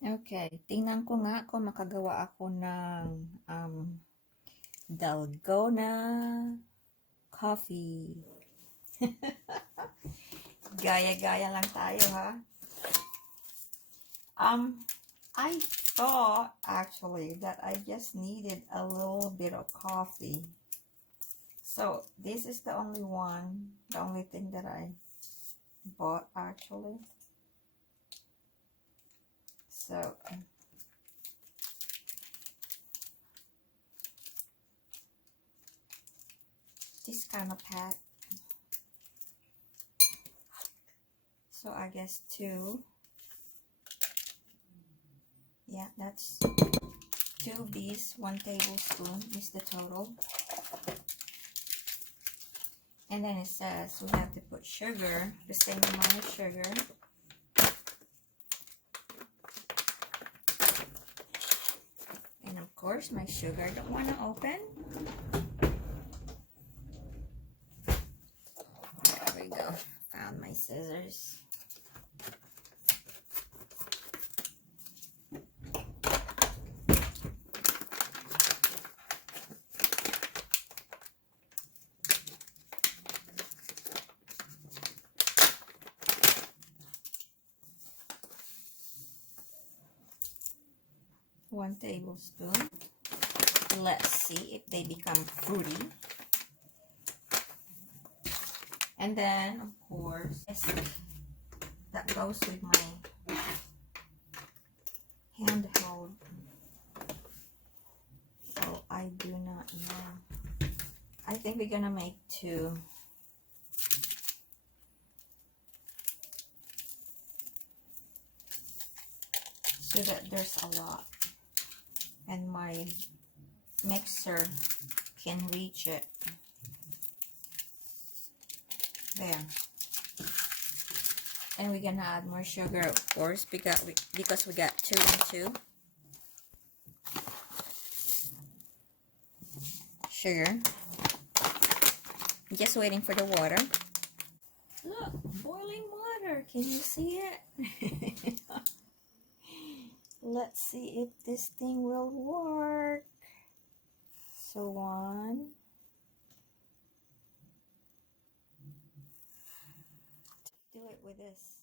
Okay, tingnan ko nga kung makagawa ako ng Dalgona coffee. Gaya-gaya lang tayo, ha? I thought actually that I just needed a little bit of coffee. So this is the only thing that I bought actually. So this kind of pack. So I guess two. Yeah, that's 2 B's, 1 tablespoon is the total. And then it says we have to put sugar, the same amount of sugar. And of course my sugar I don't want to open. There we go. Found my scissors. One tablespoon. Let's see if they become fruity. And then, of course, that goes with my handheld. So I do not know. I think we're gonna make 2. So that there's a lot. And my mixer can reach it. There. And we're gonna add more sugar, of course, because we got 2 and 2. Sugar. Just waiting for the water. Look, boiling water. Can you see it? Let's see if this thing will work. So 1. Do it with this.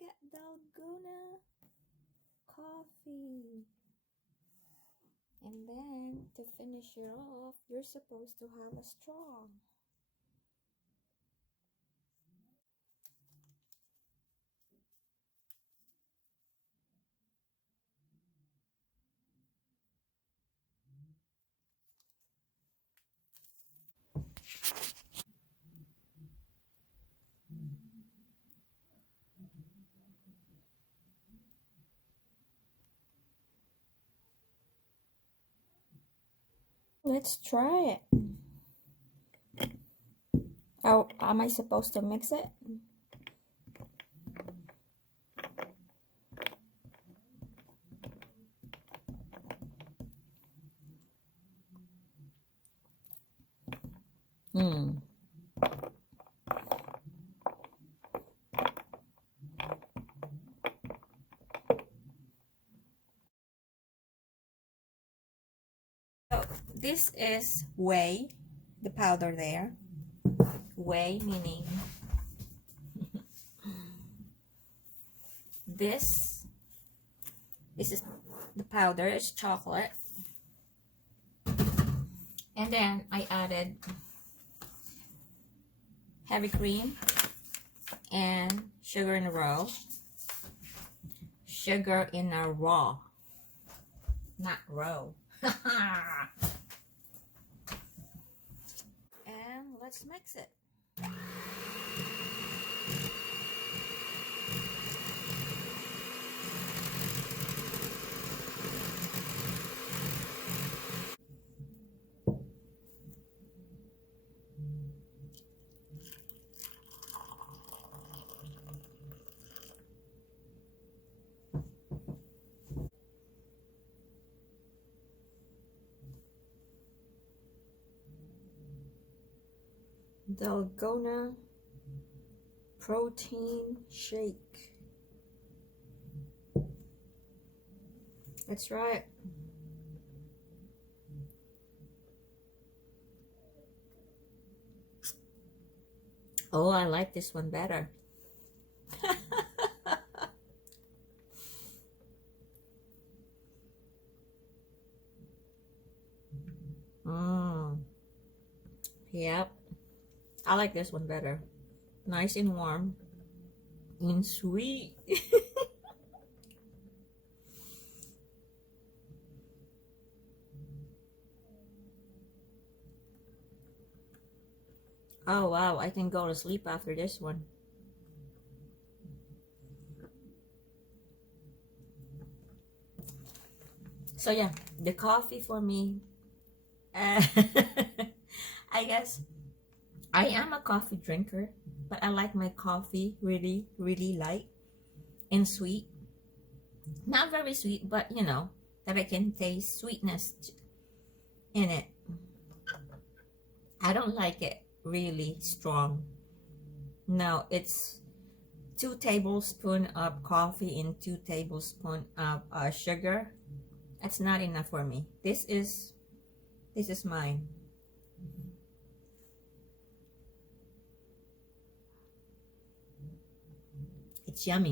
got Dalgona coffee. And then to finish it off, you're supposed to have a straw. Let's try it. Oh, am I supposed to mix it? Hmm. So this is whey, the powder there. Whey meaning this is the powder, it's chocolate. And then I added heavy cream and sugar in a row. Sugar in a raw, not row. And let's mix it. Dalgona protein shake. Let's try it. Oh, I like this one better. Yep, I like this one better. Nice and warm and sweet. Oh wow, I can go to sleep after this one. So yeah, the coffee for me, I guess I am a coffee drinker, but I like my coffee really, really light and sweet. Not very sweet, but you know, that I can taste sweetness in it. I don't like it really strong. No, it's 2 tablespoons of coffee and 2 tablespoons of sugar. That's not enough for me. This is mine. It's yummy.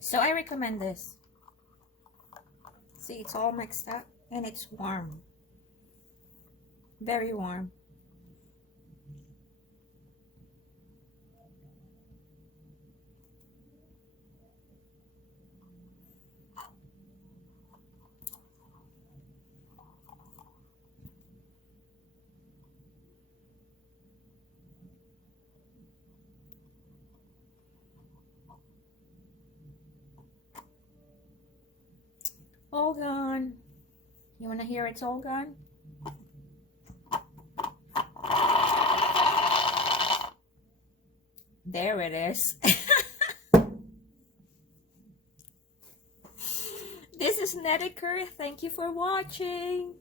So I recommend this. See, it's all mixed up and it's warm. Very warm. All gone. You want to hear it's all gone? There it is. This is Nettie Kerr. Thank you for watching.